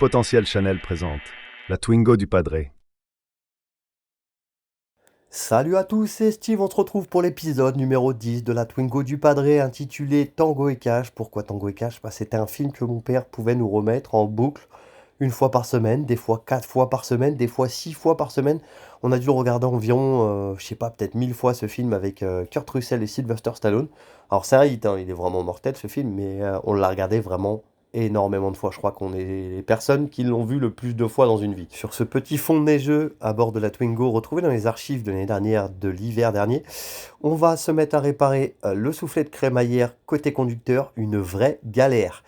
Multipotentiel Chanel présente la Twingo du Padre. Salut à tous, c'est Steve, on se retrouve pour l'épisode numéro 10 de la Twingo du Padre intitulé Tango et Cash. Pourquoi Tango et Cash? C'était un film que mon père pouvait nous remettre en boucle une fois par semaine, des fois 4 fois par semaine, des fois 6 fois par semaine. On a dû le regarder environ, je sais pas, peut-être 1000 fois ce film avec Kurt Russell et Sylvester Stallone. Alors c'est un hit, hein, il est vraiment mortel ce film, mais on l'a regardé vraiment énormément de fois. Je crois qu'on est les personnes qui l'ont vu le plus de fois dans une vie. Sur ce petit fond neigeux à bord de la Twingo, retrouvé dans les archives de l'année dernière, de l'hiver dernier, on va se mettre à réparer le soufflet de crémaillère côté conducteur, une vraie galère.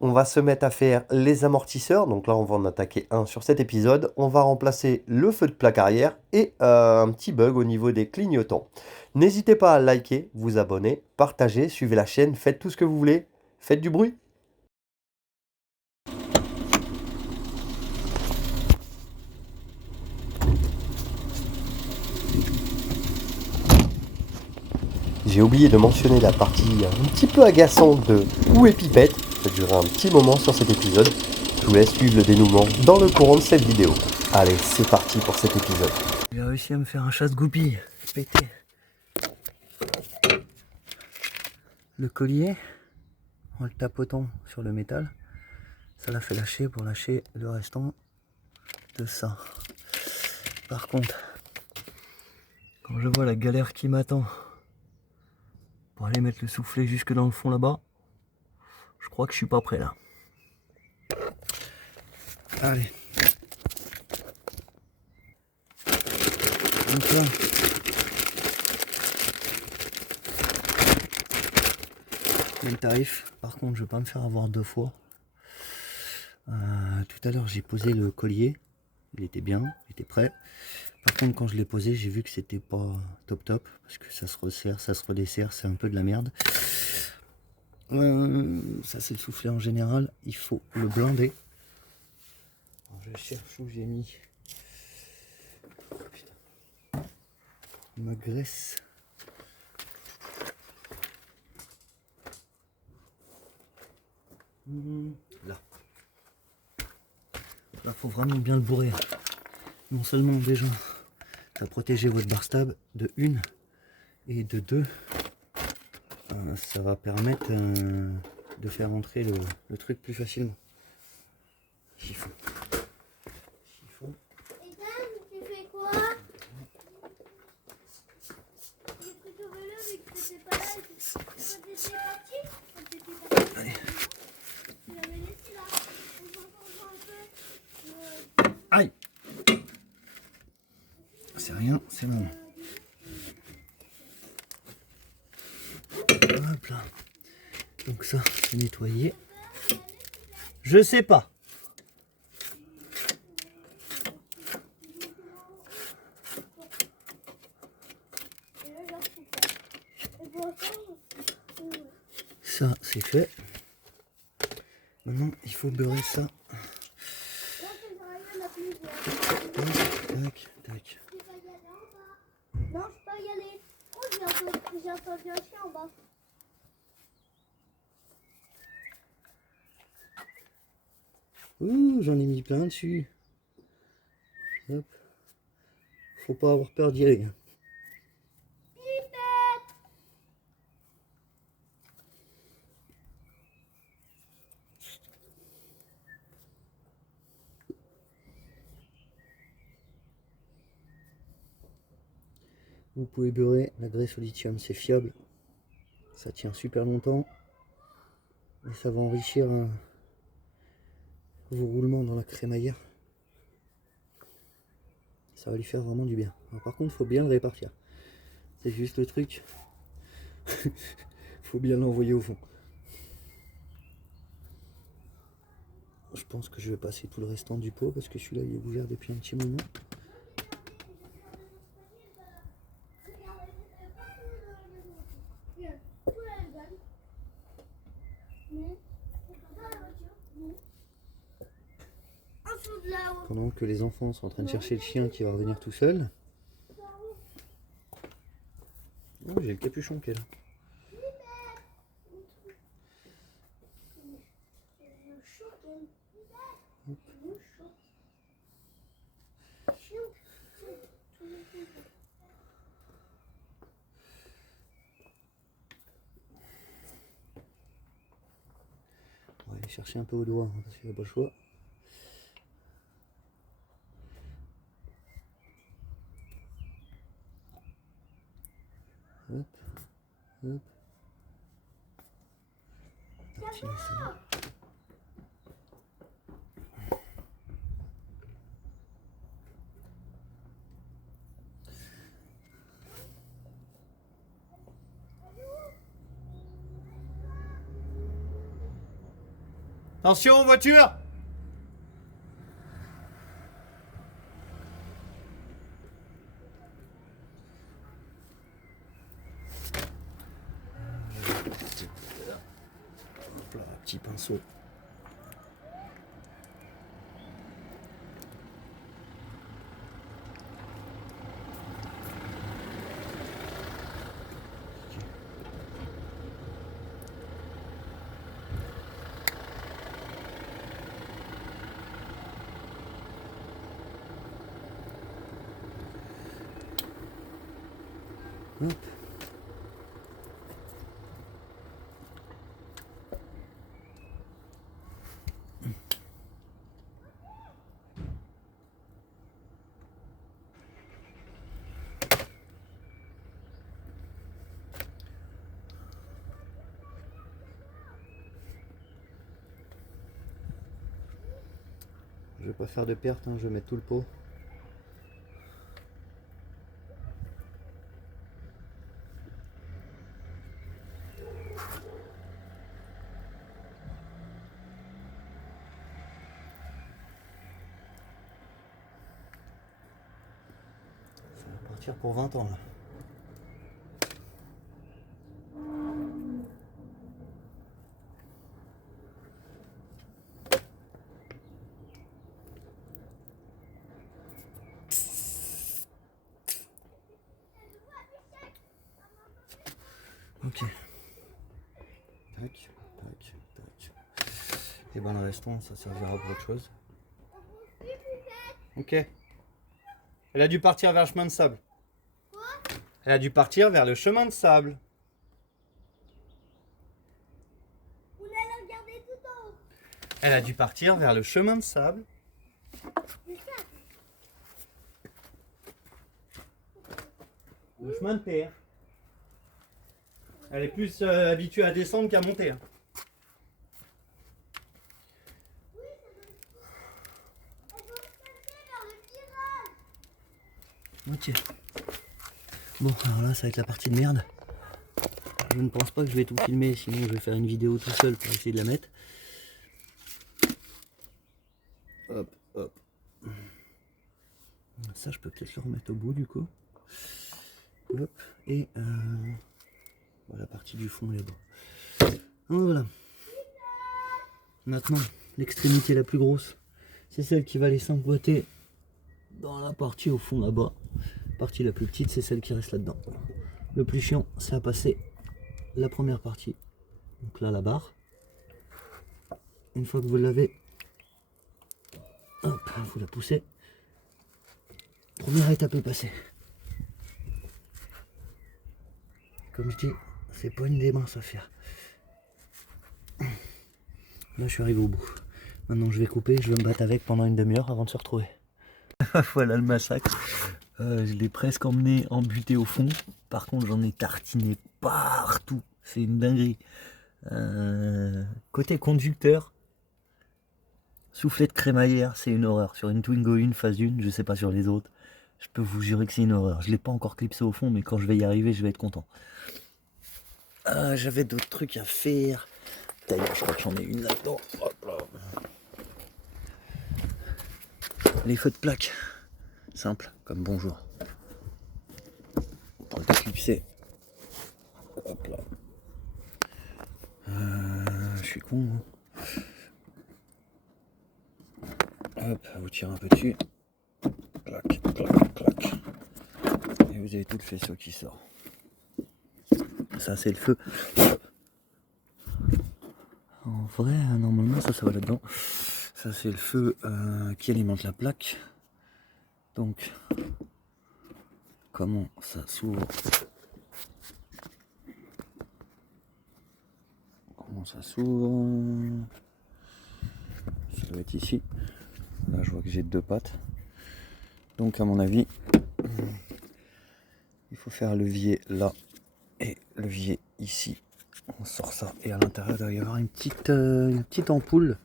On va se mettre à faire les amortisseurs, donc là on va en attaquer un sur cet épisode. On va remplacer le feu de plaque arrière et un petit bug au niveau des clignotants. N'hésitez pas à liker, vous abonner, partager, suivez la chaîne, faites tout ce que vous voulez, faites du bruit. J'ai oublié de mentionner la partie un petit peu agaçante de Où est Pipette. Ça durera un petit moment sur cet épisode. Je vous laisse suivre le dénouement dans le courant de cette vidéo. Allez, c'est parti pour cet épisode. J'ai réussi à me faire un chasse-goupille pété. Le collier, en le tapotant sur le métal, ça l'a fait lâcher pour lâcher le restant de ça. Par contre, quand je vois la galère qui m'attend pour aller mettre le soufflet jusque dans le fond là-bas, je crois que je suis pas prêt là. Allez. Donc là, le tarif. Par contre, je vais pas me faire avoir 2 fois. Tout à l'heure, j'ai posé le collier. Il était bien, il était prêt. Par contre, quand je l'ai posé, j'ai vu que c'était pas top top. Parce que ça se resserre, ça se redessert, c'est un peu de la merde. Ça, c'est le soufflet en général. Il faut le blinder. Alors, je cherche où j'ai mis. Oh, putain. Ma graisse. Là. Là, faut vraiment bien le bourrer. Non seulement déjà, ça va protéger votre bar stab de 1 et de 2. Ça va permettre de faire entrer le truc plus facilement. Chiffon. Chiffon. Ethan, tu fais quoi? J'ai pris ton vélo mais que t'étais pas là. Quand t'étais parti, Allez. tu l'avais laissé là. On s'en un peu. Aïe. C'est rien, c'est bon. Hop là. Donc ça, c'est nettoyé. Je sais pas. Ça, c'est fait. Maintenant, il faut beurrer ça. Tac, tac. Non, je peux pas y aller. Oh, j'ai entendu un chien en bas. Ouh, j'en ai mis plein dessus. Hop. Faut pas avoir peur d'y aller. Vous pouvez beurrer la graisse au lithium, c'est fiable. Ça tient super longtemps. Et ça va enrichir vos roulements dans la crémaillère. Ça va lui faire vraiment du bien. Alors, par contre, il faut bien le répartir. C'est juste le truc. Faut bien l'envoyer au fond. Je pense que je vais passer tout le restant du pot parce que celui-là il est ouvert depuis un petit moment. Pendant que les enfants sont en train de chercher le chien qui va revenir tout seul. Oh, j'ai le capuchon qui est là. On va aller chercher un peu au doigt, parce qu'il n'y a pas le choix. Hop, hop. Tiens, ça. Attention, voiture! Hop là, petit pinceau. Hop. Je vais pas faire de perte, hein, je vais mettre tout le pot. Ça va partir pour 20 ans là. Ok. Tac, tac, tac. Et ben le restant, ça servira pour autre chose. Ok. Elle a dû partir vers le chemin de sable. Quoi? Elle a dû partir vers le chemin de sable. On allait regarder tout en haut. Elle a dû partir vers le chemin de sable. C'est ça. Le chemin de terre. Elle est plus habituée à descendre qu'à monter. Hein. Elle doit se passer vers le virage. Ok. Bon, alors là, ça va être la partie de merde. Je ne pense pas que je vais tout filmer, sinon je vais faire une vidéo tout seul pour essayer de la mettre. Hop, hop. Ça, je peux peut-être le remettre au bout du coup. Hop, et voilà, la partie du fond là-bas. Voilà. Maintenant, l'extrémité la plus grosse, c'est celle qui va aller s'emboîter dans la partie au fond là-bas. La partie la plus petite, c'est celle qui reste là-dedans. Le plus chiant, c'est à passer la première partie. Donc là, la barre. Une fois que vous l'avez, hop, vous la poussez. Première étape est passée. Comme je dis, c'est pas une démence à faire. Là, je suis arrivé au bout. Maintenant, je vais couper, je vais me battre avec pendant une demi-heure avant de se retrouver. Voilà le massacre. Je l'ai presque emmené embuté au fond. Par contre, j'en ai tartiné partout. C'est une dinguerie. Côté conducteur, soufflet de crémaillère, c'est une horreur. Sur une Twingo 1 phase 1, je sais pas sur les autres. Je peux vous jurer que c'est une horreur. Je l'ai pas encore clipsé au fond, mais quand je vais y arriver, je vais être content. J'avais d'autres trucs à faire. D'ailleurs, je crois que j'en ai une là-dedans. Hop là. Les feux de plaque. Simple, comme bonjour. On tente de clipser. Hop là. Je suis con. Hein. Hop, vous tirez un peu dessus. Clac, clac, clac. Et vous avez tout le faisceau qui sort. Ça, c'est le feu. En vrai, normalement, ça va là-dedans. Ça c'est le feu qui alimente la plaque. Donc comment ça s'ouvre? Comment ça s'ouvre? Ça doit être ici. Là je vois que j'ai 2 pattes. Donc à mon avis, il faut faire levier là et levier ici. On sort ça et à l'intérieur il doit y avoir une petite ampoule.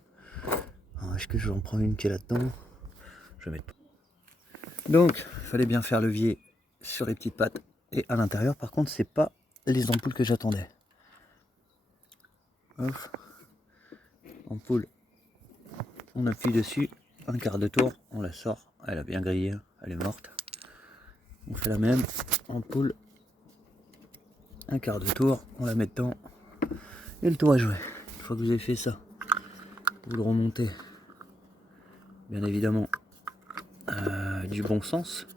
Alors, est-ce que je vais en prendre une qui est là-dedans? Je vais mettre. Donc il fallait bien faire levier sur les petites pattes et à l'intérieur. Par contre c'est pas les ampoules que j'attendais. Hop. Ampoule. On appuie dessus, un quart de tour, on la sort. Elle a bien grillé, elle est morte. On fait la même, ampoule, un quart de tour, on la met dedans et le tour est joué. Une fois que vous avez fait ça, vous le remontez, bien évidemment, du bon sens.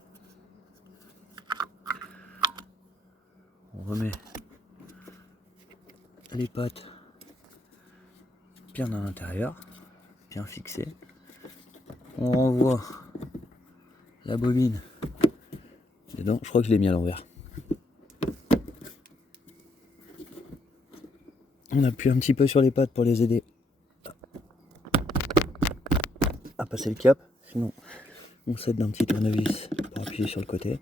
On remet les pattes bien à l'intérieur, bien fixées. On renvoie la bobine dedans. Je crois que je l'ai mis à l'envers. On appuie un petit peu sur les pattes pour les aider à passer le cap. Sinon, on s'aide d'un petit tournevis pour appuyer sur le côté.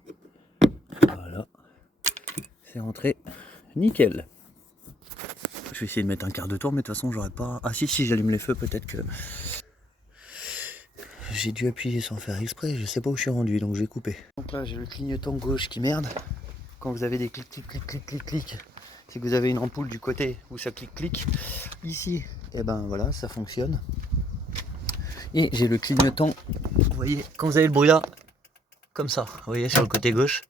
Voilà. C'est rentré nickel. Je vais essayer de mettre un quart de tour, mais de toute façon, j'aurais pas... Ah si, j'allume les feux, peut-être que... J'ai dû appuyer sans faire exprès, je sais pas où je suis rendu, donc je vais couper. Donc là, j'ai le clignotant gauche qui merde. Quand vous avez des clics, clics, clics, clics, clics, clics, c'est que vous avez une ampoule du côté où ça clique, clique. Ici, et ben voilà, ça fonctionne. Et j'ai le clignotant, vous voyez, quand vous avez le bruit là, comme ça, vous voyez, sur le côté gauche,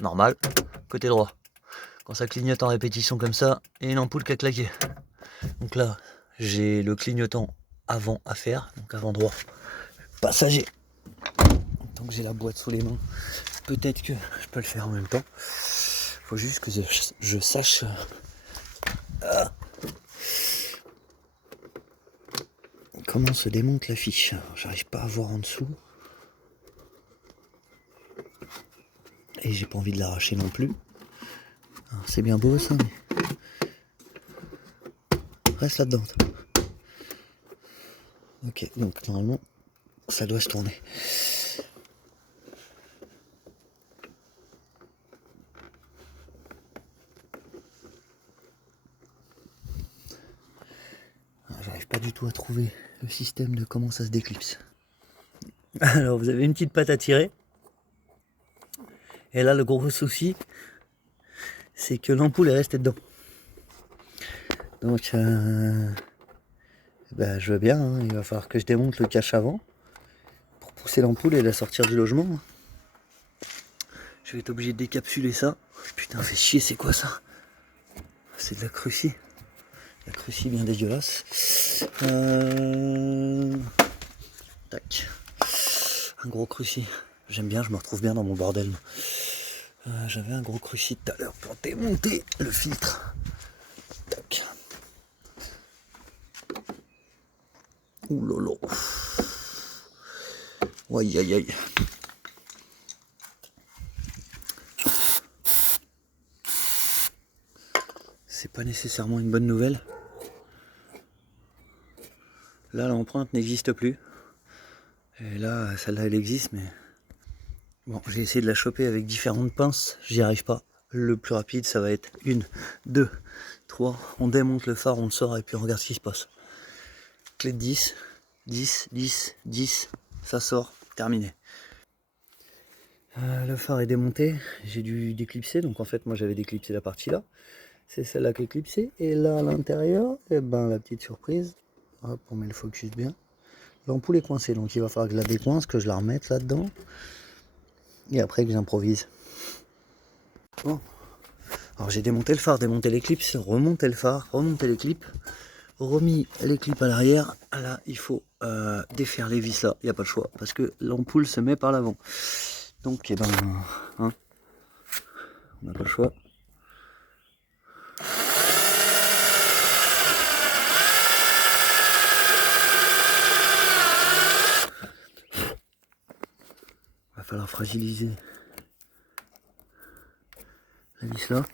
normal, côté droit. Quand ça clignote en répétition comme ça, et une ampoule qui a claqué. Donc là, j'ai le clignotant avant à faire, donc avant droit, passager. Donc j'ai la boîte sous les mains, peut-être que je peux le faire en même temps. Faut juste que je sache comment se démonte la fiche. J'arrive pas à voir en dessous. Et j'ai pas envie de l'arracher non plus. C'est bien beau ça, mais... Reste là-dedans. Ok, donc normalement, ça doit se tourner. J'arrive pas du tout à trouver le système de comment ça se déclipse. Alors vous avez une petite patte à tirer. Et là le gros souci, c'est que l'ampoule est restée dedans. Donc ben, je veux bien, hein, il va falloir que je démonte le cache avant pour pousser l'ampoule et la sortir du logement. Je vais être obligé de décapsuler ça. Putain, fait chier, c'est quoi ça? C'est de la crucie. La crucie bien dégueulasse. Tac. Un gros crucie. J'aime bien, je me retrouve bien dans mon bordel. J'avais un gros crucie tout à l'heure pour démonter le filtre. Tac. Ouh lolo. Aïe aïe aïe. C'est pas nécessairement une bonne nouvelle. Là l'empreinte n'existe plus. Et là celle-là elle existe, mais bon, j'ai essayé de la choper avec différentes pinces, j'y arrive pas. Le plus rapide ça va être 1, 2, 3, on démonte le phare, on le sort et puis on regarde ce qui se passe. Clé de 10, 10, 10, 10, ça sort, terminé. Le phare est démonté, j'ai dû déclipser, donc en fait moi j'avais déclipsé la partie là. C'est celle-là qui est clipsée, et là à l'intérieur, et ben la petite surprise, hop, on met le focus bien. L'ampoule est coincée, donc il va falloir que je la décoince, que je la remette là-dedans, et après que j'improvise. Bon, alors j'ai démonté le phare, démonté les clips, remonté le phare, remonté les clips, remis les clips à l'arrière. Là, il faut défaire les vis là, il n'y a pas le choix, parce que l'ampoule se met par l'avant. Donc, eh ben, hein, on n'a pas le choix. fragiliser la vis là.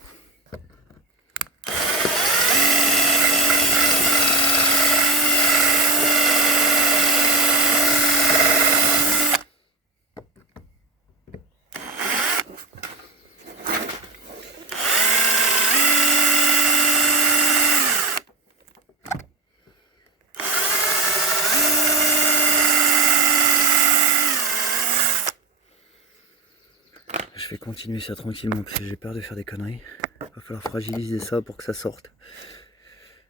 Je vais continuer ça tranquillement parce que j'ai peur de faire des conneries. Il va falloir fragiliser ça pour que ça sorte.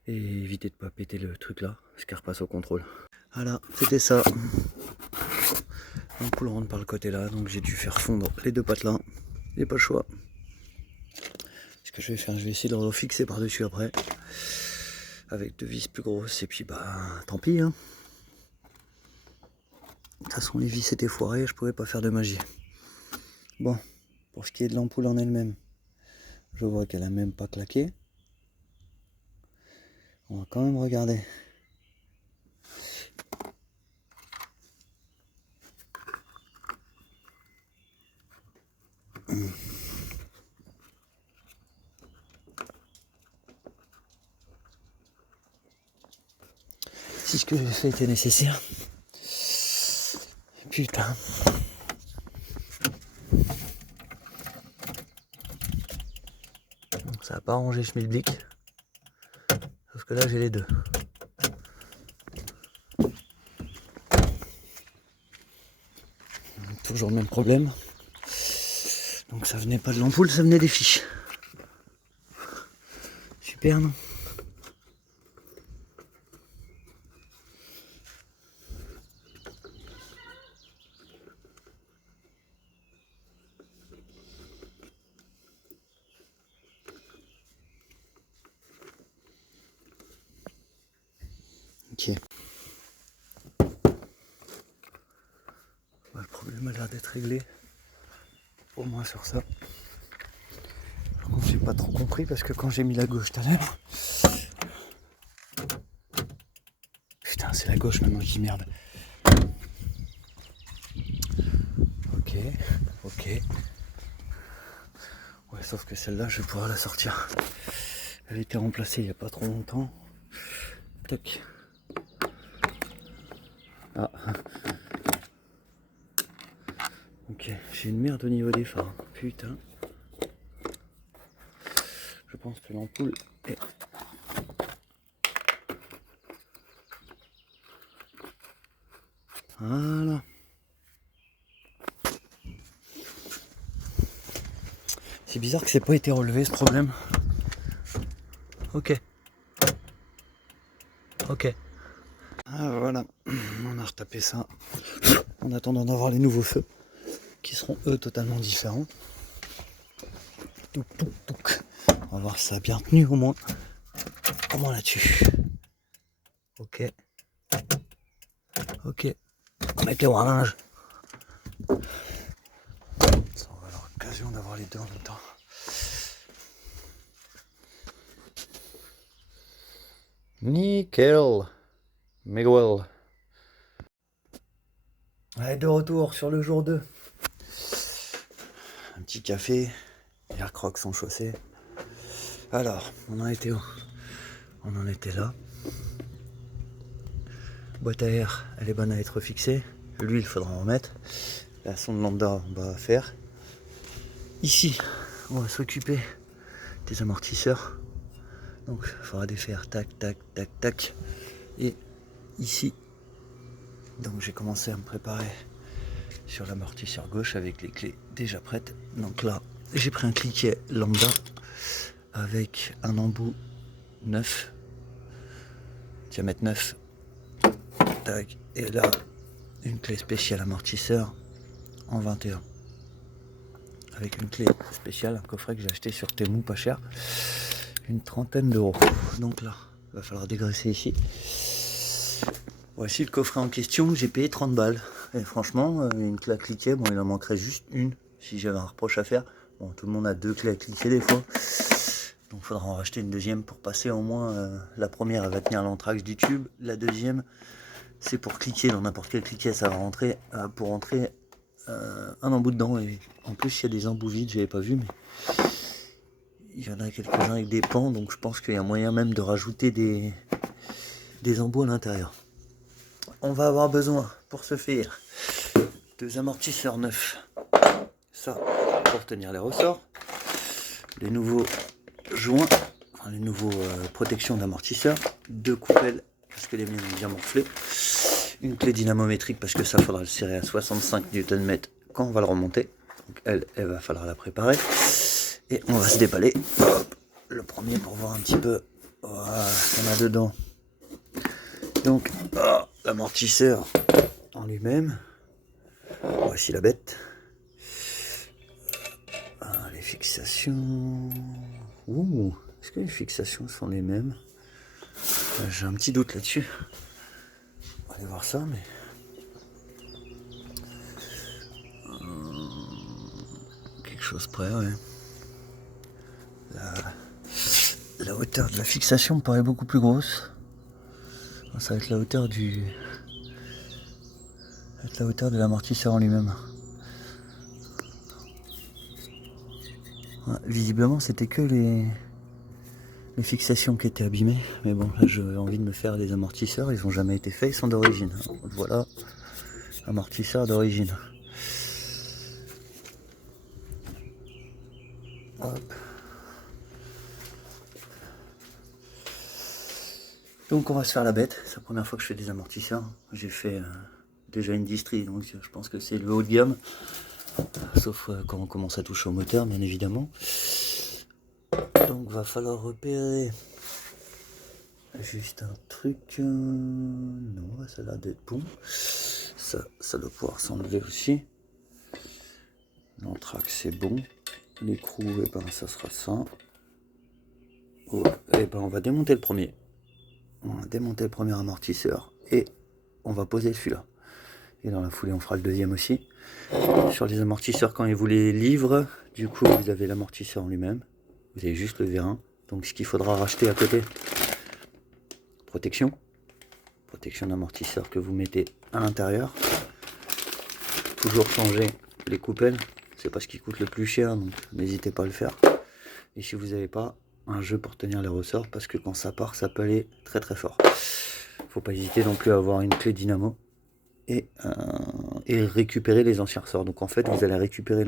Et éviter de ne pas péter le truc là, parce qu'elle repasse au contrôle. Voilà, c'était ça. L'ampoule rentre par le côté là, donc j'ai dû faire fondre les deux pattes là. J'ai pas le choix. Ce que je vais faire, je vais essayer de le refixer par-dessus après. Avec deux vis plus grosses, et puis bah tant pis hein. De toute façon les vis étaient foirées, je pouvais pas faire de magie. Bon. Pour ce qui est de l'ampoule en elle-même, je vois qu'elle a même pas claqué. On va quand même regarder. Si ce que j'ai fait était nécessaire. Putain. Ça n'a pas arrangé Schmilblick. Sauf que là j'ai les deux. Toujours le même problème. Donc ça venait pas de l'ampoule, ça venait des fiches. Super non? Ok. Bah, le problème a l'air d'être réglé. Au moins sur ça. Par contre j'ai pas trop compris parce que quand j'ai mis la gauche tout à l'heure. Putain c'est la gauche maintenant qui merde. Ok, ok. Ouais sauf que celle-là je vais pouvoir la sortir. Elle a été remplacée il n'y a pas trop longtemps. Tac. Ah. Ok, j'ai une merde au niveau des phares. Putain. Je pense que l'ampoule est... Voilà. C'est bizarre que c'est pas été relevé ce problème. Ok. Ok. Ah voilà. On a retapé ça. En attendant d'avoir les nouveaux feux. Qui seront eux totalement différents. Touc, touc, touc. On va voir si ça a bien tenu au moins. Au moins là-dessus. Ok. Ok. On met les oranges. Ça, on va avoir l'occasion d'avoir les deux en même temps. Nickel. Miguel. Allez, de retour sur le jour 2. Un petit café. Air Crocs sont chaussés. Alors, on en était où? On en était là. Boîte à air, elle est bonne à être fixée. Lui, il faudra en mettre. La sonde lambda, on va faire. Ici, on va s'occuper des amortisseurs. Donc, il faudra défaire tac, tac, tac, tac. Et ici, donc j'ai commencé à me préparer sur l'amortisseur gauche avec les clés déjà prêtes. Donc là, j'ai pris un cliquet lambda avec un embout 9, diamètre 9. Tac. Et là, une clé spéciale amortisseur en 21. Avec une clé spéciale, un coffret que j'ai acheté sur Temu, pas cher. Une trentaine d'euros. Donc là, il va falloir dégraisser ici. Voici le coffret en question, j'ai payé 30 balles. Et franchement, une clé à cliquer, bon, il en manquerait juste une si j'avais un reproche à faire. Bon, tout le monde a deux clés à cliquer des fois. Donc il faudra en racheter une deuxième pour passer au moins. La première, elle va tenir l'anthrax du tube. La deuxième, c'est pour cliquer dans n'importe quel cliquet, ça va rentrer. Pour rentrer un embout dedans. Et en plus, il y a des embouts vides, j'avais pas vu, mais il y en a quelques-uns avec des pans, donc je pense qu'il y a moyen même de rajouter des embouts à l'intérieur. On va avoir besoin pour ce faire 2 amortisseurs neufs. Ça, pour tenir les ressorts. Les nouveaux joints, enfin, les nouveaux protections d'amortisseurs. 2 coupelles, parce que les miennes ont bien morflé. Une clé dynamométrique, parce que ça faudra le serrer à 65 Nm quand on va le remonter. Donc elle va falloir la préparer. Et on va se déballer. Hop, le premier pour voir un petit peu ce qu'on a dedans. Donc, l'amortisseur en lui-même. Voici la bête. Les fixations. Ouh, est-ce que les fixations sont les mêmes? J'ai un petit doute là-dessus. On va aller voir ça, mais. Quelque chose près, ouais. La hauteur de la fixation me paraît beaucoup plus grosse. Ça va être la hauteur du. Ça va être la hauteur de l'amortisseur en lui-même. Ouais, visiblement, c'était que les fixations qui étaient abîmées. Mais bon, là, j'ai envie de me faire des amortisseurs. Ils n'ont jamais été faits, ils sont d'origine. Voilà, amortisseur d'origine. Hop. Donc on va se faire la bête, c'est la première fois que je fais des amortisseurs. J'ai fait déjà une distrie, donc je pense que c'est le haut de gamme. Sauf quand on commence à toucher au moteur, bien évidemment. Donc va falloir repérer juste un truc. Non, ça a l'air d'être bon. Ça doit pouvoir s'enlever aussi. L'entraque c'est bon. L'écrou, et ben ça sera ça. Oh, et ben on va démonter le premier. On va démonter le premier amortisseur et on va poser celui-là. Et dans la foulée, on fera le deuxième aussi. Sur les amortisseurs, quand ils vous les livrent, du coup, vous avez l'amortisseur en lui-même. Vous avez juste le vérin. Donc, ce qu'il faudra racheter à côté, protection. Protection d'amortisseur que vous mettez à l'intérieur. Toujours changer les coupelles. C'est pas ce qui coûte le plus cher, donc n'hésitez pas à le faire. Et si vous n'avez pas, un jeu pour tenir les ressorts, parce que quand ça part, ça peut aller très très fort. Faut pas hésiter non plus à avoir une clé dynamo et récupérer les anciens ressorts. Donc en fait, vous allez récupérer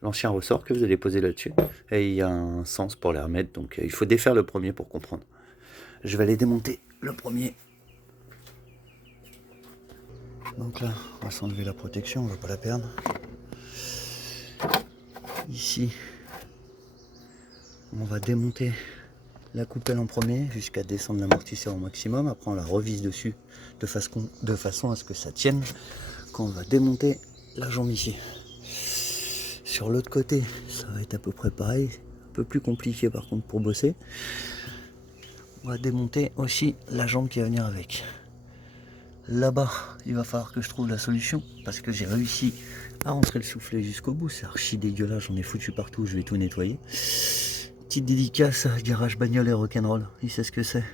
l'ancien ressort que vous allez poser là-dessus, et il y a un sens pour les remettre. Donc il faut défaire le premier pour comprendre. Je vais aller démonter le premier. Donc là, on va s'enlever la protection, on va pas la perdre. Ici, on va démonter la coupelle en premier jusqu'à descendre l'amortisseur au maximum. Après, on la revise dessus de façon à ce que ça tienne quand on va démonter la jambe ici. Sur l'autre côté, ça va être à peu près pareil. Un peu plus compliqué par contre pour bosser. On va démonter aussi la jambe qui va venir avec. Là-bas, il va falloir que je trouve la solution parce que j'ai réussi à rentrer le soufflet jusqu'au bout. C'est archi dégueulasse, j'en ai foutu partout, je vais tout nettoyer. Petite dédicace à Garage Bagnole et Rock'n'Roll, il sait ce que c'est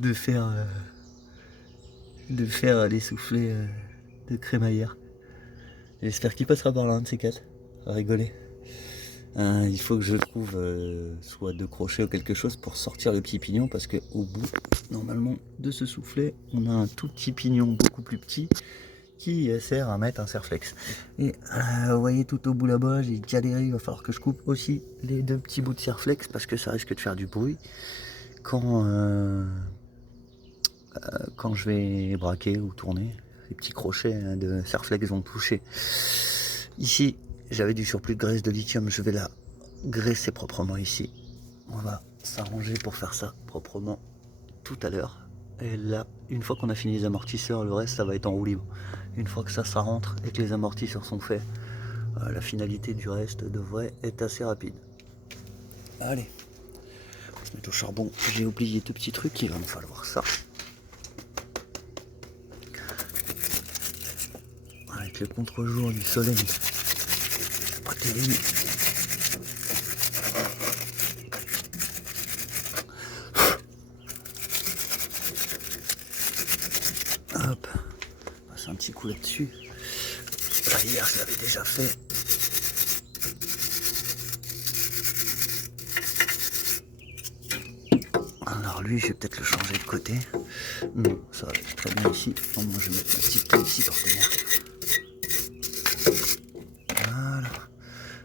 de faire les soufflets de crémaillère. J'espère qu'il passera par là, un de ces quatre, à rigoler. Il faut que je trouve soit 2 crochets ou quelque chose pour sortir le petit pignon, parce que au bout, normalement, de ce soufflet, on a un tout petit pignon beaucoup plus petit qui sert à mettre un serflex. Et vous voyez tout au bout là-bas, j'ai galéré, il va falloir que je coupe aussi les 2 petits bouts de serflex parce que ça risque de faire du bruit quand je vais braquer ou tourner. Les petits crochets de serflex vont toucher. Ici, j'avais du surplus de graisse de lithium, je vais la graisser proprement ici. On va s'arranger pour faire ça proprement tout à l'heure. Et là, une fois qu'on a fini les amortisseurs, le reste ça va être en roue libre. Une fois que ça rentre et que les amortisseurs sont faits, la finalité du reste devrait être assez rapide. Allez, on va se mettre au charbon. J'ai oublié 2 petits trucs, il va me falloir ça. Avec le contre-jour du soleil, c'est pas terrible. Hop, passe un petit coup là-dessus. Ça, hier, je l'avais déjà fait. Alors lui, je vais peut-être le changer de côté. Non, ça va être très bien ici. Bon, moi, je vais mettre ma petite clé ici pour tenir. Voilà.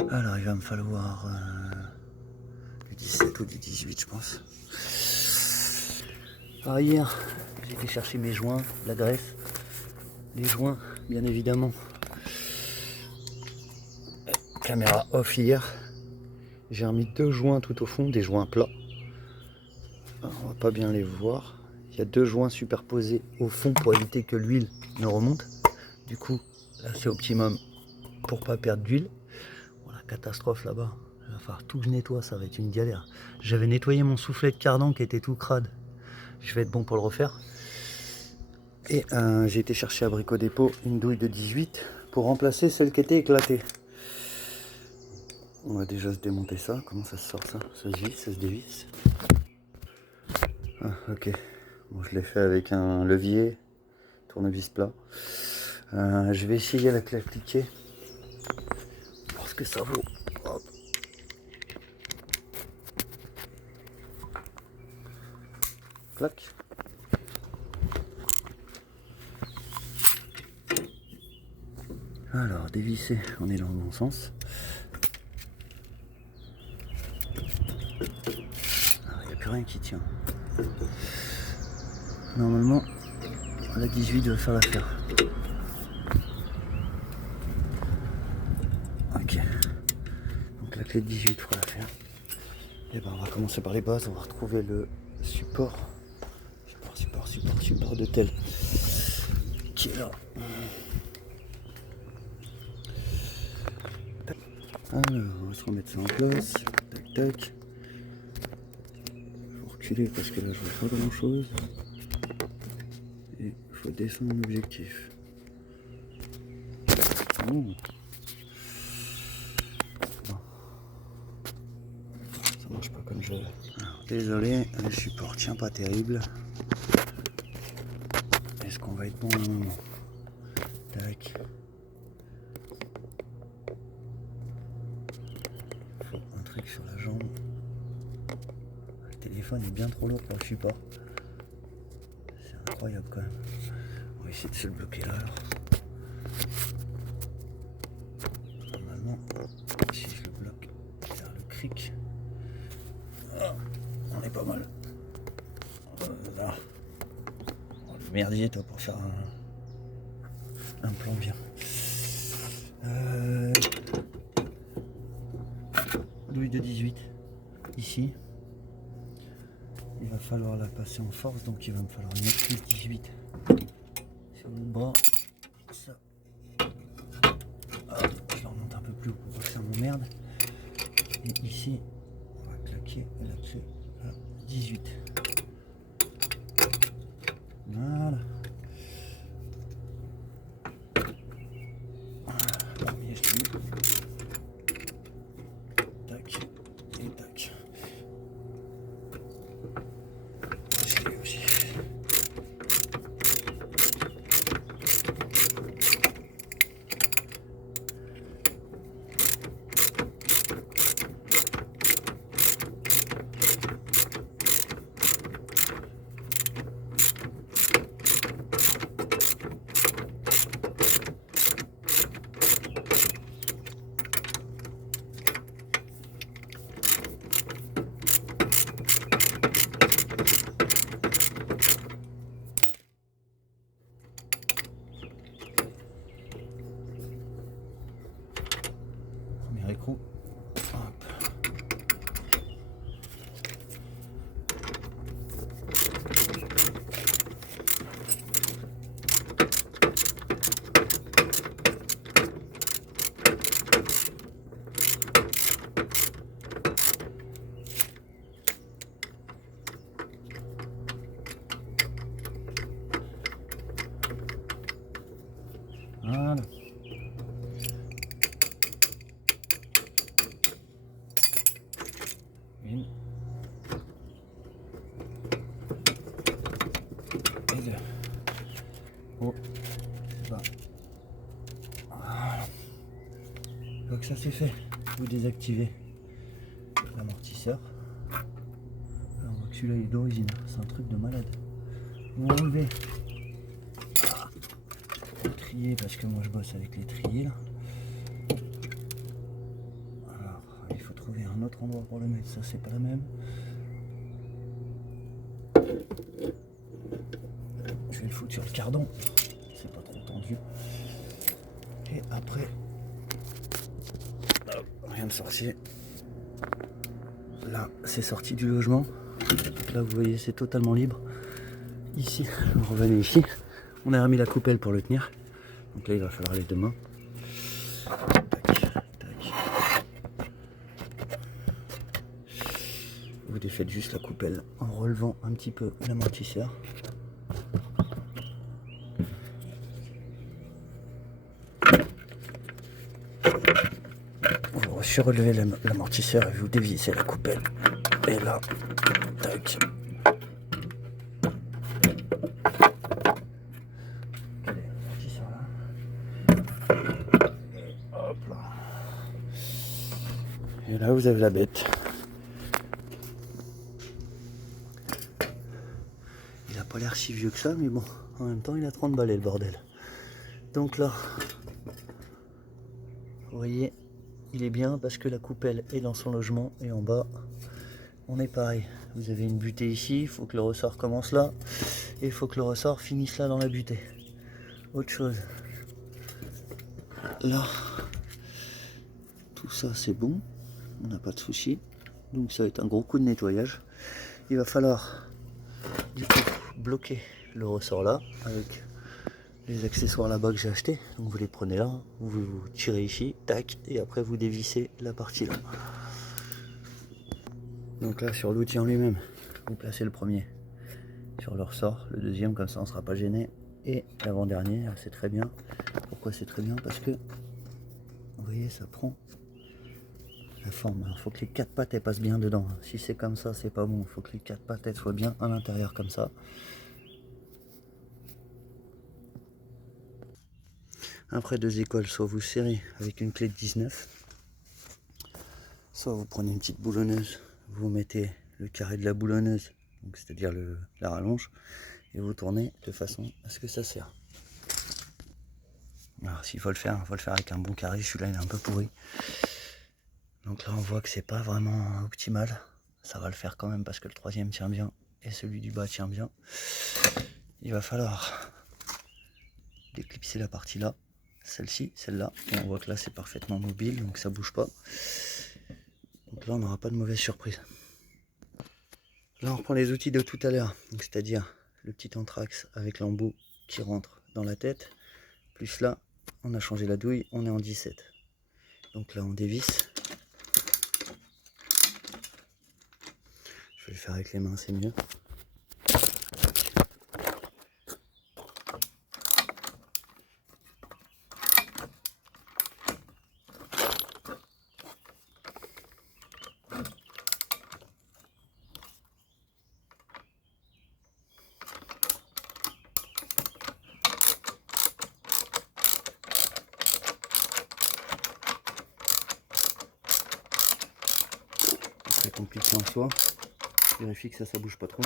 Alors, il va me falloir du 17 ou du 18, je pense. Alors, hier, j'ai été chercher mes joints, la greffe. Les joints, bien évidemment. Caméra off hier. J'ai remis 2 joints tout au fond, des joints plats. Alors, on va pas bien les voir. Il y a 2 joints superposés au fond pour éviter que l'huile ne remonte. Du coup, là c'est optimum pour pas perdre d'huile. Bon, la catastrophe là-bas, il va falloir tout que je nettoie, ça va être une galère. J'avais nettoyé mon soufflet de cardan qui était tout crade. Je vais être bon pour le refaire. Et j'ai été chercher à Brico Dépôt une douille de 18 pour remplacer celle qui était éclatée. On va déjà se démonter ça. Comment ça se sort ça? Ça se visse, ça se dévisse. Ah, ok. Bon, je l'ai fait avec un levier, tournevis plat. Je vais essayer la clé appliquée. Voir ce que ça vaut. Hop. Clac. Alors, dévisser, on est dans le bon sens. Il n'y a plus rien qui tient. Normalement, la 18 doit faire l'affaire. Ok. Donc la clé de 18 fera l'affaire. Et ben on va commencer par les bases. On va retrouver le support de tel qui est là. Alors, on va se remettre ça en place. Tac tac. Faut reculer parce que là je vois pas grand chose. Et il faut descendre l'objectif. Oh. Ça marche pas comme je veux. Alors, désolé, le support tient pas terrible. Est-ce qu'on va être bon à un moment? Tac. Faut un truc sur la jambe. Le téléphone est bien trop lourd pour le support. C'est incroyable quand même. On va essayer de se le bloquer là alors. Normalement, si je le bloque vers le cric, on est pas mal. Là. Oh, le merdier toi pour faire un plan bien. Douille de 18 ici. Il va falloir la passer en force, donc il va me falloir une autre plus 18 sur le bras. Ça. Hop, je la remonte un peu plus haut pour pas que ça m'emmerde. Et ici, on va claquer la clé à 18. Voilà. Premier, je l'ai mis. Tac et tac. Je l'ai aussi. Premier écrou. Hop. Voilà. Une. Et deux. Oh, c'est ça. Voilà. ça c'est fait, vous désactivez l'amortisseur. On voit que celui-là il est d'origine, c'est un truc de malade. Vous enlevez le trier parce que moi je bosse avec les triers là. Alors il faut trouver un autre endroit pour le mettre, ça c'est pas la même. Je vais le foutre sur le cardon, c'est pas trop tendu. Et après, hop, rien de sorcier. Là, c'est sorti du logement. Là, vous voyez, c'est totalement libre. Ici, vous revenez ici. On a remis la coupelle pour le tenir. Donc là, il va falloir les deux mains. Tac, tac. Vous défaites juste la coupelle en relevant un petit peu l'amortisseur. Vous surélevez l'amortisseur et vous dévissez la coupelle. Et là, tac. Allez, l'amortisseur là. Hop là. Et là, vous avez la bête. Il a pas l'air si vieux que ça, mais bon, en même temps, il a 30 balais le bordel. Donc là, vous voyez, il est bien parce que la coupelle est dans son logement et en bas, on est pareil. Vous avez une butée ici, il faut que le ressort commence là et il faut que le ressort finisse là dans la butée. Autre chose, là, tout ça c'est bon, on n'a pas de souci. Donc ça va être un gros coup de nettoyage. Il va falloir du coup bloquer le ressort là avec les accessoires là-bas que j'ai acheté. Donc vous les prenez là, vous tirez ici, tac, et après vous dévissez la partie là. Donc là sur l'outil en lui-même, vous placez le premier sur le ressort, le deuxième comme ça on ne sera pas gêné, et l'avant-dernier, c'est très bien. Pourquoi c'est très bien? Parce que vous voyez ça prend la forme. Il faut que les quatre pattes elles passent bien dedans. Si c'est comme ça c'est pas bon, il faut que les quatre pattes elles soient bien à l'intérieur comme ça. Après deux écoles, soit vous serrez avec une clé de 19, soit vous prenez une petite boulonneuse, vous mettez le carré de la boulonneuse, c'est-à-dire la rallonge, et vous tournez de façon à ce que ça serre. Alors s'il faut le faire, il faut le faire avec un bon carré, celui-là il est un peu pourri. Donc là on voit que c'est pas vraiment optimal, ça va le faire quand même parce que le troisième tient bien et celui du bas tient bien. Il va falloir déclipser la partie là. Celle-ci, celle-là, et on voit que là c'est parfaitement mobile, donc ça bouge pas. Donc là on n'aura pas de mauvaise surprise. Là on reprend les outils de tout à l'heure, c'est-à-dire le petit anthrax avec l'embout qui rentre dans la tête, plus là on a changé la douille, on est en 17. Donc là on dévisse. Je vais le faire avec les mains, c'est mieux. Très compliqué en soi. Je vérifie que ça bouge pas trop.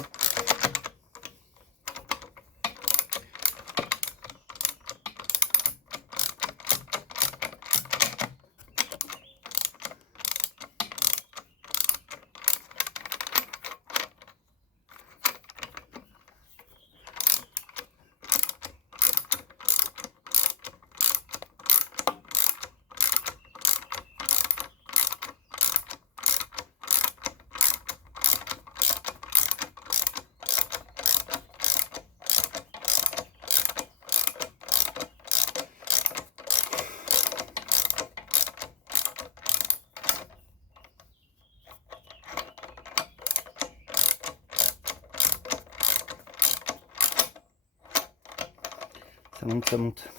Ça monte, ça monte.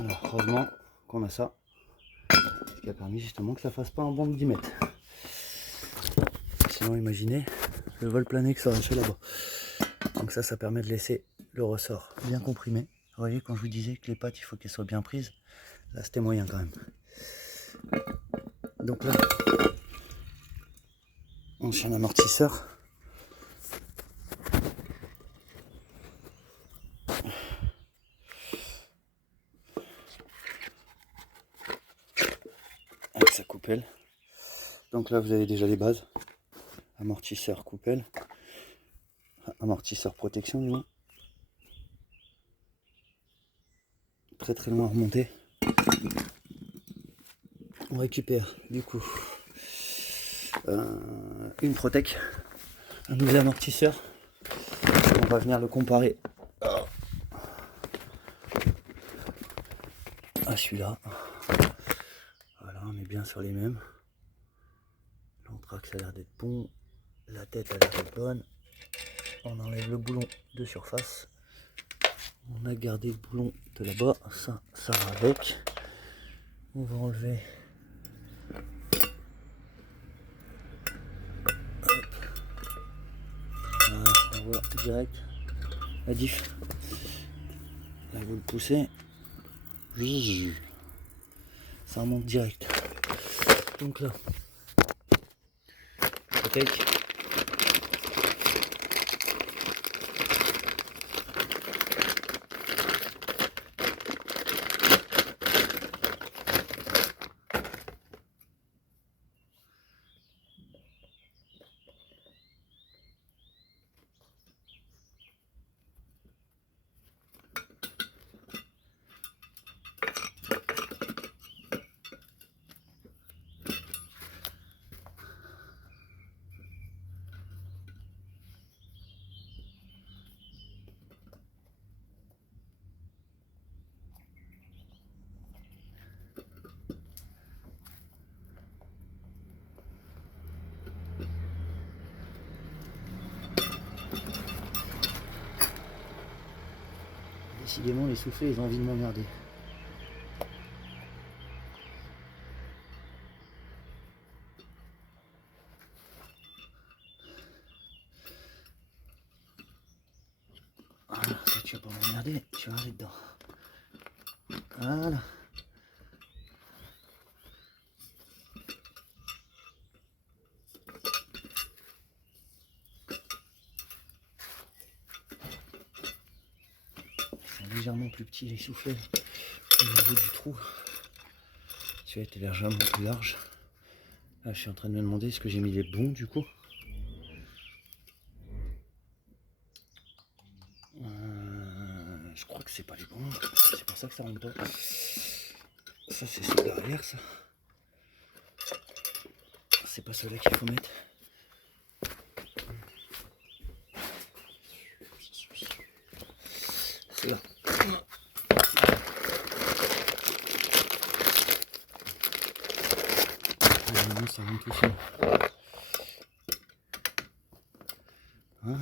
Voilà, heureusement qu'on a ça, ce qui a permis justement que ça fasse pas un bond de 10 mètres. Sinon imaginez le vol plané que ça aurait fait là-bas. Donc ça permet de laisser le ressort bien comprimé. Vous voyez, quand je vous disais que les pattes il faut qu'elles soient bien prises, là c'était moyen quand même. Donc là, on chaîne amortisseur. Avec sa coupelle. Donc là vous avez déjà les bases. Amortisseur, coupelle. Amortisseur protection du moins. Très très loin à remonter. On récupère du coup une Protec, un nouvel amortisseur. On va venir le comparer à celui-là. Voilà, on est bien sur les mêmes. L'entraxe a l'air d'être bon, la tête a l'air d'être bonne. On enlève le boulon de surface. On a gardé le boulon de là-bas, ça va avec. On va enlever. Voilà, on voit direct la diff. Là vous le poussez. Ça remonte direct. Donc là, Protec. Décidément les soufflets ils ont envie de m'emmerder. Voilà, ça tu vas pas m'emmerder, tu vas aller dedans. Voilà. Ils sont légèrement plus petits les soufflets au niveau du trou. Celui-là était légèrement plus large. Là, je suis en train de me demander est-ce que j'ai mis les bons du coup. Je crois que c'est pas les bons. C'est pour ça que ça rentre pas. Ça c'est ceux derrière ça. C'est pas ceux-là qu'il faut mettre. C'est là. Ça rentre tout seul. Voilà.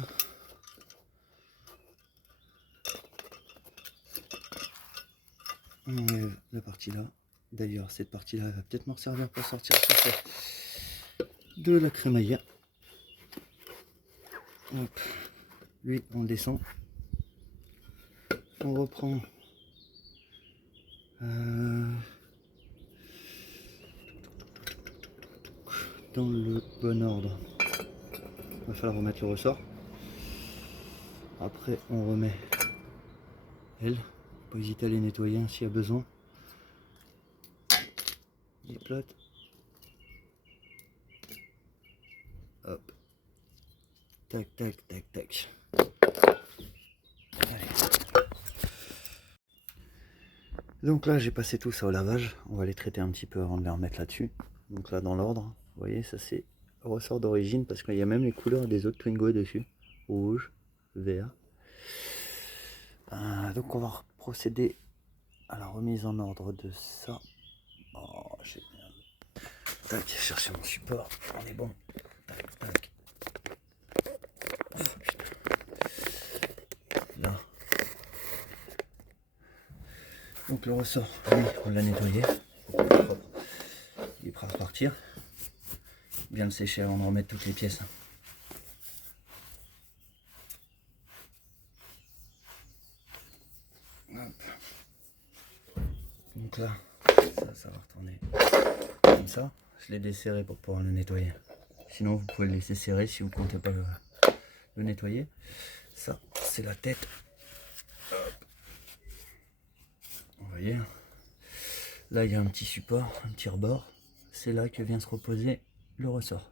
On enlève la partie là. D'ailleurs, cette partie là va peut-être m'en servir pour sortir le soufflet de la crémaillère. Hop. Lui, on le descend. On reprend dans le bon ordre. Il va falloir remettre le ressort. Après, on remet elle. Pas hésiter à les nettoyer s'il y a besoin. Il plate. Hop. Tac, tac, tac, tac. Allez. Donc là, j'ai passé tout ça au lavage. On va les traiter un petit peu avant de les remettre là-dessus. Donc là, dans l'ordre, vous voyez, ça c'est ressort d'origine parce qu'il y a même les couleurs des autres Twingo dessus. Rouge, vert. Donc on va procéder à la remise en ordre de ça. Oh, j'ai... Tac, chercher mon support. On est bon. Tac, tac. Oh, là. Donc le ressort, lui, on l'a nettoyé. Propre. Il est prêt à repartir. Bien le sécher avant de remettre toutes les pièces. Hop. Donc là, ça va retourner comme ça. Je l'ai desserré pour pouvoir le nettoyer. Sinon, vous pouvez le laisser serrer si vous ne comptez pas le nettoyer. Ça, c'est la tête. Hop. Vous voyez, là, il y a un petit support, un petit rebord. C'est là que vient se reposer le ressort.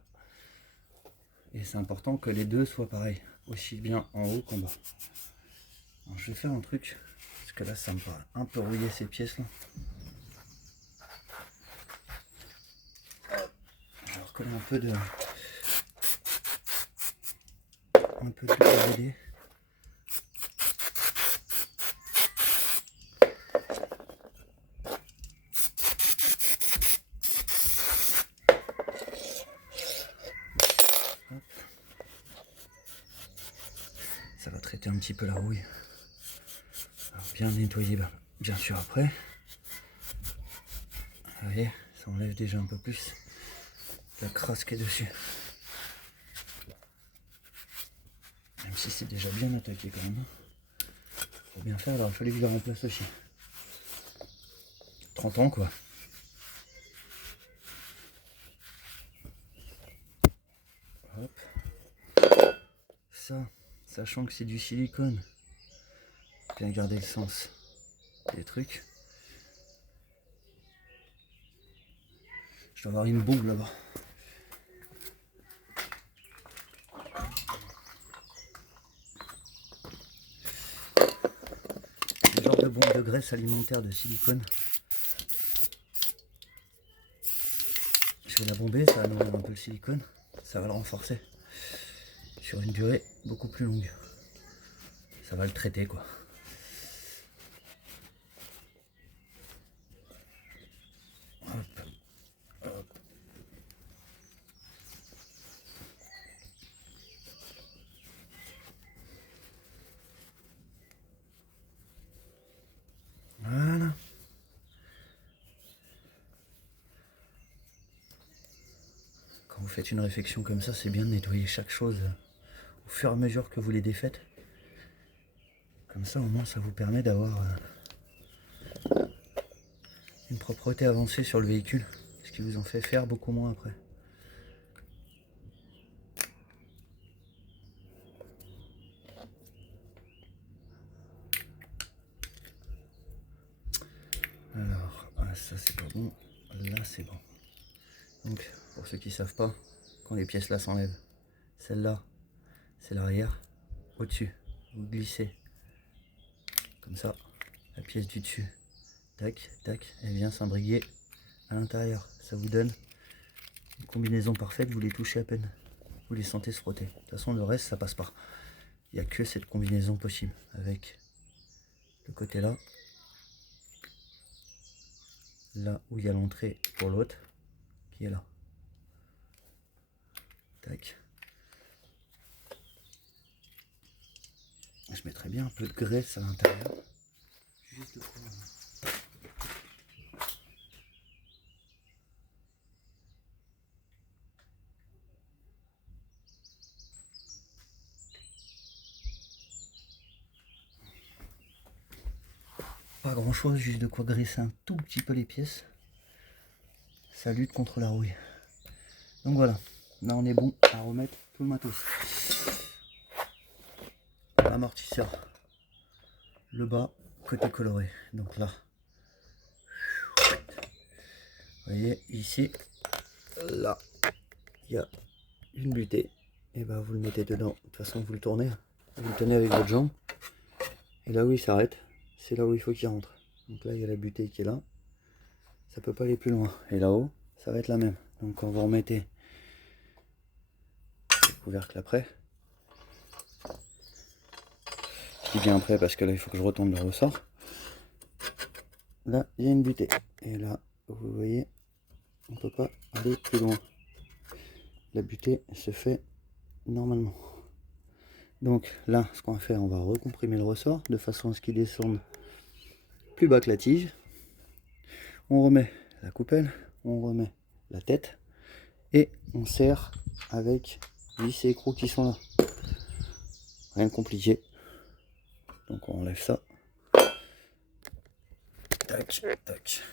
Et c'est important que les deux soient pareils, aussi bien en haut qu'en bas. Alors, je vais faire un truc, parce que là, ça me paraît un peu rouillé ces pièces-là. Je vais recoller un peu de PVD. Ça va traiter un petit peu la rouille. Alors, bien nettoyer, bien sûr après. Vous voyez, ça enlève déjà un peu plus la crasse qui est dessus. Même si c'est déjà bien attaqué quand même. Pour bien faire, alors il fallait que je la remplace aussi. 30 ans quoi. Hop. Ça, sachant que c'est du silicone. Bien garder le sens des trucs. Je dois avoir une bombe là-bas. Le genre de bombe de graisse alimentaire de silicone. Je vais la bomber, ça va nourrir un peu le silicone. Ça va le renforcer. Sur une durée beaucoup plus longue. Ça va le traiter quoi. Hop, hop. Voilà. Quand vous faites une réfection comme ça, c'est bien de nettoyer chaque chose au fur et à mesure que vous les défaites. Comme ça, au moins, ça vous permet d'avoir une propreté avancée sur le véhicule, ce qui vous en fait faire beaucoup moins après. Alors, ça c'est pas bon, là c'est bon. Donc, pour ceux qui ne savent pas, quand les pièces là s'enlèvent, celle-là, c'est l'arrière, au-dessus, vous glissez, comme ça, la pièce du dessus, tac, tac, elle vient s'imbriguer à l'intérieur. Ça vous donne une combinaison parfaite, vous les touchez à peine, vous les sentez se frotter. De toute façon, le reste, ça passe pas. Il n'y a que cette combinaison possible, avec le côté là, là où il y a l'entrée pour l'autre, qui est là. Tac. Je mettrais bien un peu de graisse à l'intérieur. Juste de quoi. Pas grand chose, juste de quoi graisser un tout petit peu les pièces. Ça lutte contre la rouille. Donc voilà, là on est bon à remettre tout le matos. Amortisseur, le bas, côté coloré. Donc là, vous voyez ici, là, il y a une butée. Et ben vous le mettez dedans. De toute façon, vous le tournez, vous le tenez avec votre jambe. Et là où il s'arrête, c'est là où il faut qu'il rentre. Donc là, il y a la butée qui est là. Ça peut pas aller plus loin. Et là-haut, ça va être la même. Donc quand vous remettez le couvercle après, je dis bien après parce que là, il faut que je retourne le ressort. Là, il y a une butée. Et là, vous voyez, on peut pas aller plus loin. La butée se fait normalement. Donc là, ce qu'on va faire, on va recomprimer le ressort de façon à ce qu'il descende plus bas que la tige. On remet la coupelle, on remet la tête et on serre avec vis et écrous qui sont là. Rien de compliqué. Donc on enlève ça. Tac, tac.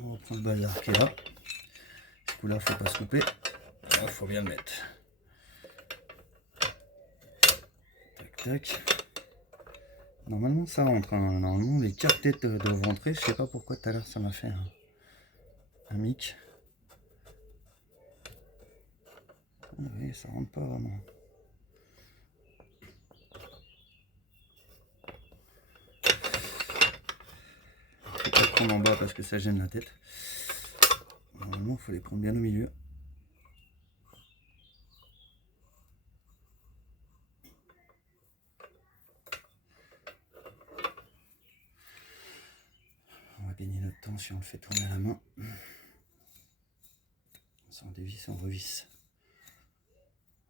On reprend le bazar qui est là. Ce coup là, faut pas se louper. Il faut bien le mettre. Tac, tac. Normalement ça rentre. Hein. Normalement les 4 têtes doivent rentrer. Je sais pas pourquoi tout à l'heure ça m'a fait un mic. Ah oui, ça rentre pas vraiment. Je vais pas le prendre en bas parce que ça gêne la tête. Normalement il faut les prendre bien au milieu. On va gagner notre temps si on le fait tourner à la main. Ça en dévisse, on revisse.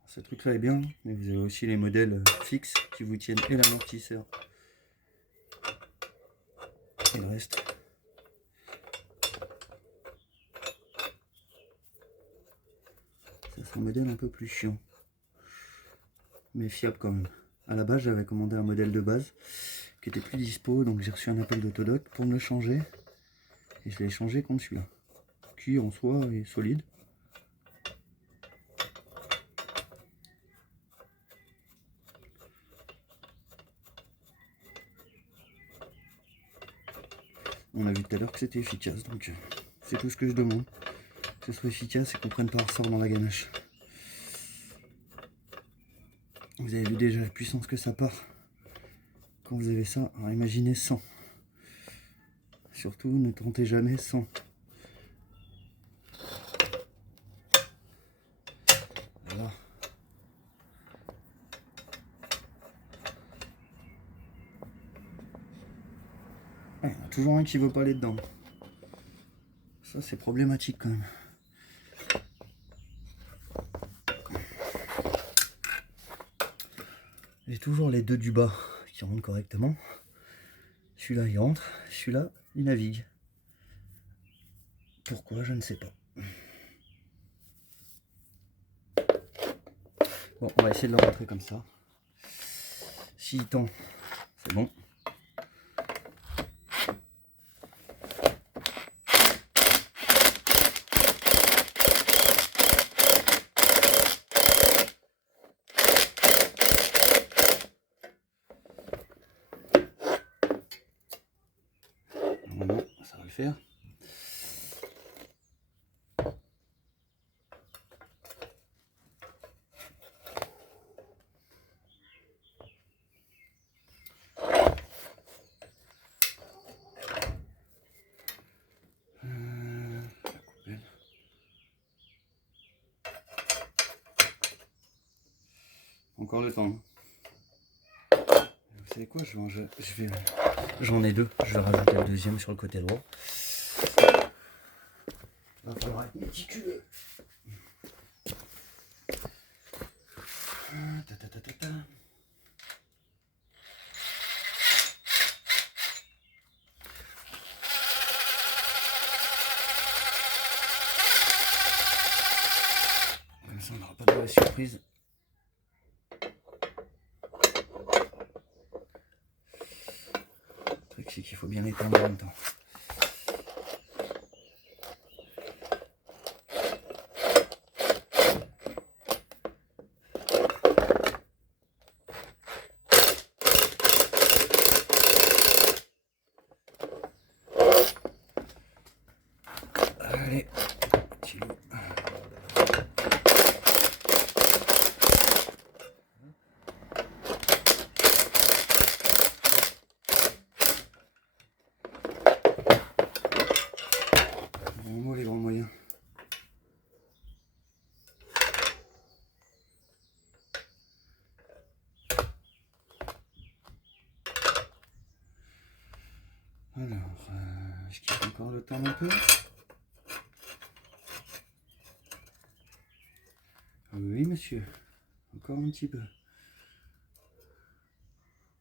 Ce truc là est bien, mais vous avez aussi les modèles fixes qui vous tiennent et l'amortisseur et le reste. Ça c'est un modèle un peu plus chiant, mais fiable quand même. À la base j'avais commandé un modèle de base qui était plus dispo, donc j'ai reçu un appel d'Autodoc pour me le changer et je l'ai changé contre celui-là, qui en soi est solide. On a vu tout à l'heure que c'était efficace, donc c'est tout ce que je demande. Que ce soit efficace et qu'on prenne pas ressort dans la ganache. Vous avez vu déjà la puissance que ça part quand vous avez ça. Alors imaginez 100. Surtout ne tentez jamais 100. Voilà. Il y en a toujours un qui veut pas aller dedans. Ça c'est problématique quand même. J'ai toujours les deux du bas qui rentrent correctement. Celui-là il rentre, celui-là il navigue. Pourquoi, je ne sais pas. Bon, on va essayer de le rentrer comme ça. S'il tend, c'est bon. Normalement, ça va le faire. Encore le temps. Vous savez quoi, j'en ai deux, je vais rajouter le deuxième sur le côté droit. Il va falloir être méticuleux. Comme ça on n'aura pas de mauvaise surprise. Le truc c'est qu'il faut bien éteindre en même temps. Allez, petit loup. Bon, les grands moyens. Alors, est-ce qu'il y a encore le temps un peu? Oui, monsieur. Encore un petit peu.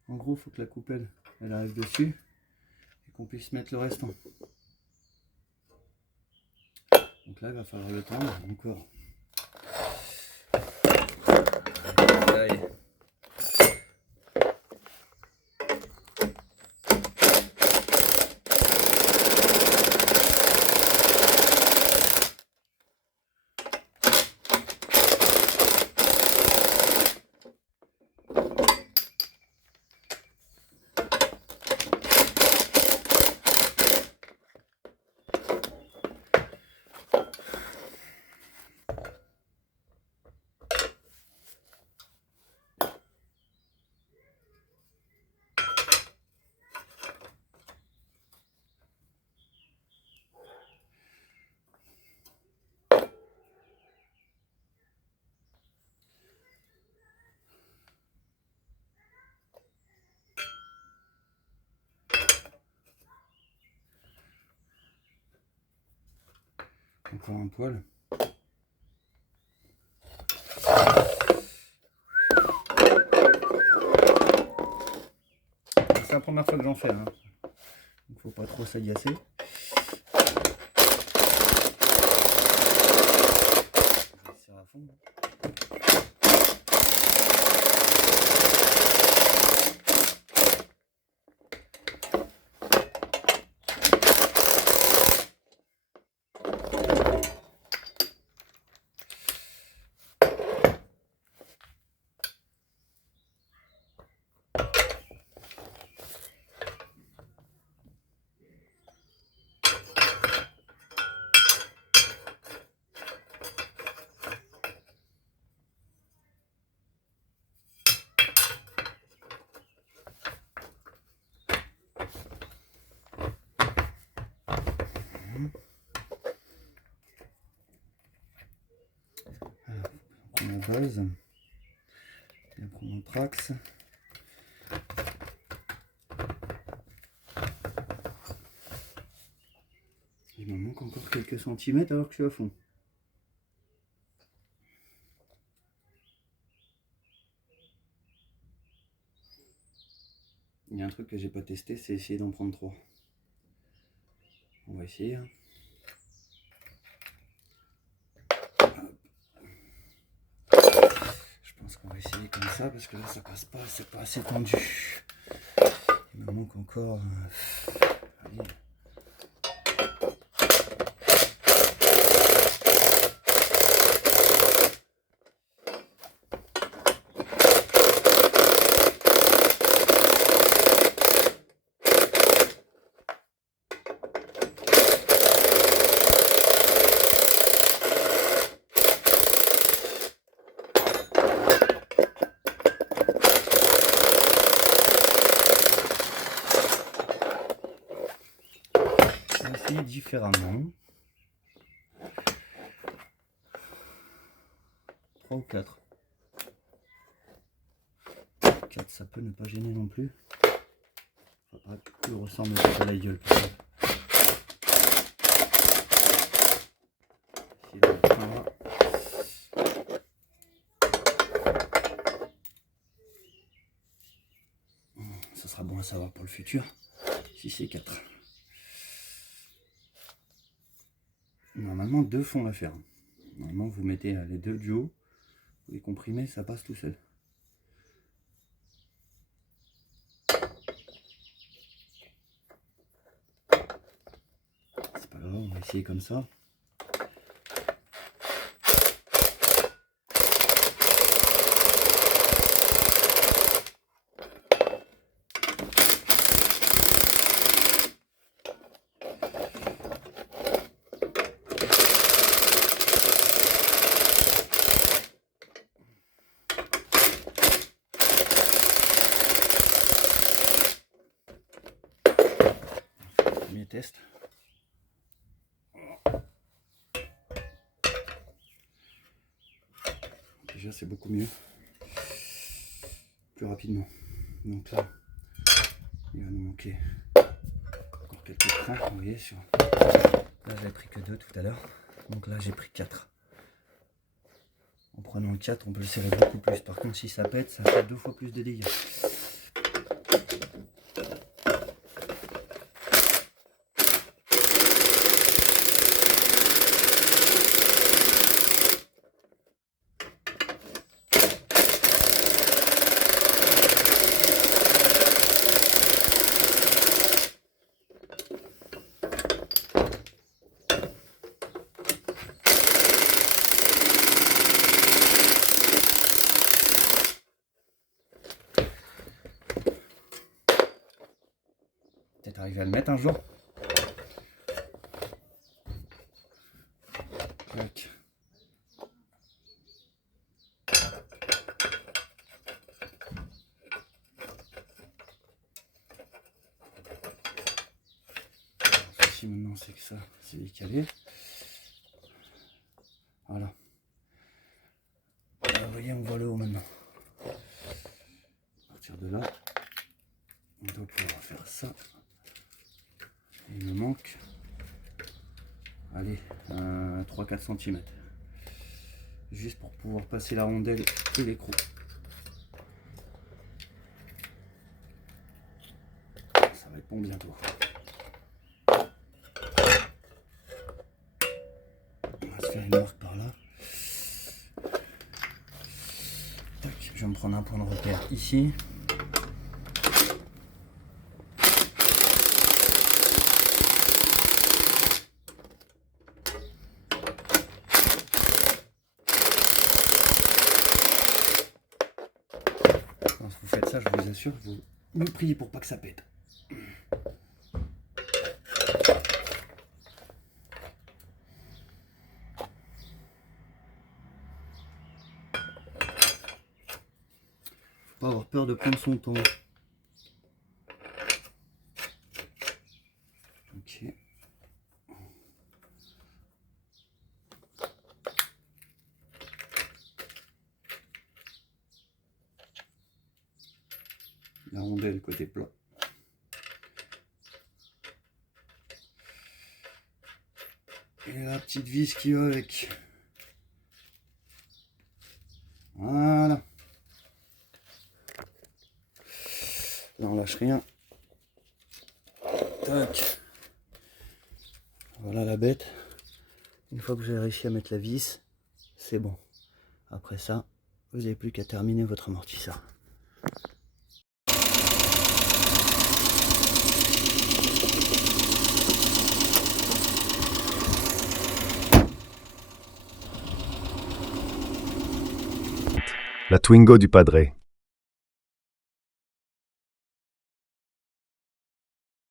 En gros, il faut que la coupelle elle arrive dessus et qu'on puisse mettre le restant. Donc là, il va falloir le tendre encore. Allez. Encore un poil. C'est la première fois que j'en fais, hein. Donc faut pas trop s'agacer. Je vais serrer à fond. On prend la base, et on prend mon trax. Il me manque encore quelques centimètres alors que je suis à fond. Il y a un truc que j'ai pas testé, c'est essayer d'en prendre 3. On va essayer. Hein. Je pense qu'on va essayer comme ça parce que là ça passe pas, c'est pas assez tendu. Il me manque encore. Allez. Différemment. 3 ou 4. 4 ça peut ne pas gêner non plus. Faudra que le ressemble à la gueule. Ça sera bon à savoir pour le futur. Si c'est 4. Normalement, 2 font l'affaire. Normalement, vous mettez les 2 du haut, vous les comprimez, ça passe tout seul. C'est pas grave, on va essayer comme ça. Test. Déjà c'est beaucoup mieux, plus rapidement. Donc là il va nous manquer encore quelques crans, vous voyez sur. Là j'avais pris que 2 tout à l'heure, donc là j'ai pris 4. En prenant le 4 on peut le serrer beaucoup plus. Par contre si ça pète, ça fait 2 fois plus de dégâts. peut-être arriver à le mettre un jour. Tac. Le souci maintenant c'est que ça c'est décalé. Voilà. Vous voyez, on voit le haut maintenant. À partir de là, on doit pouvoir faire ça. Et il me manque, allez, 3-4 cm. Juste pour pouvoir passer la rondelle et l'écrou. Ça va être bon bientôt. On va se faire une marque par là. Tac, je vais me prendre un point de repère ici. Quand vous faites ça, je vous assure, vous me priez pour pas que ça pète. Faut pas avoir peur de prendre son temps. Ok. La rondelle côté plat. Et la petite vis qui va avec. Voilà. Là on lâche rien. Tac. Voilà la bête. Une fois que j'ai réussi à mettre la vis, c'est bon. Après ça, vous n'avez plus qu'à terminer votre amortisseur. La Twingo du Padre.